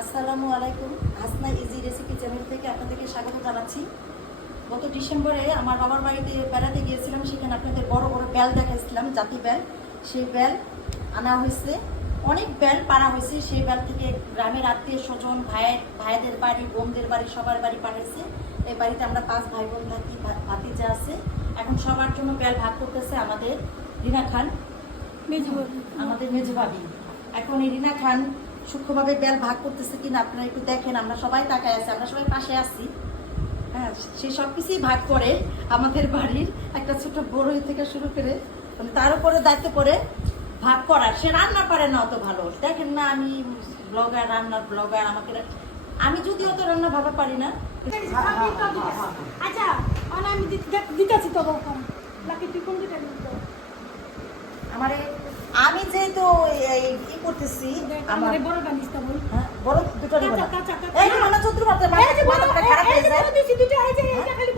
আসসালামু আলাইকুম। Hasna easy recipe channel থেকে আপনাদেরকে স্বাগত জানাচ্ছি। গত ডিসেম্বরে আমার বাবার বাড়িতে বেড়াতে গিয়েছিলাম, সেখানে আপনাদের বড় বড় বেল দেখাইছিলাম, জাতি বেল। সেই বেল আনা হয়েছে, অনেক বেল পাড়া হয়েছে। সেই বেল থেকে গ্রামের আত্মীয় স্বজন, ভাইদের বাড়ি, বোনদের বাড়ি, সবার বাড়ি পাঠাইছে। এই বাড়িতে আমরা 5 ভাই বোন থাকি, ভাতিজা আছে। এখন সবার জন্য বেল ভাগ করতেছে আমাদের রিনা খান, আমাদের মেজো ভাবি। এখন এই রিনা খান সূক্ষ্মভাবে বেল ভাগ করতেছে কিনা আপনারা একটু দেখেন। আমরা সবাই তাকায় আছি, আমরা সবাই পাশে আছি। হ্যাঁ, সে সব কিছুই ভাগ করে আমাদের বাড়ির একটা ছোট বড়ই থেকে শুরু করে, মানে তার উপরে দায়িত্ব করে ভাগ করার। সে রান্না পারে না অত ভালো, দেখেন না, আমি ব্লগার, রান্নার ব্লগার। আমি যদি অত রান্না ভাবা পারি না। আচ্ছা, আমি দিতেছি তো নাকি তুই কোন দিতে আমি যেহেতু ই করতেছি, আমার বড় বানিস্তা বল। হ্যাঁ, বড় দুটো নিব না। কাঁচা এই যে মানে চতুর মাত্রা খারাপ হয়ে যায়। দিছি দুটো এই যে এটা খালি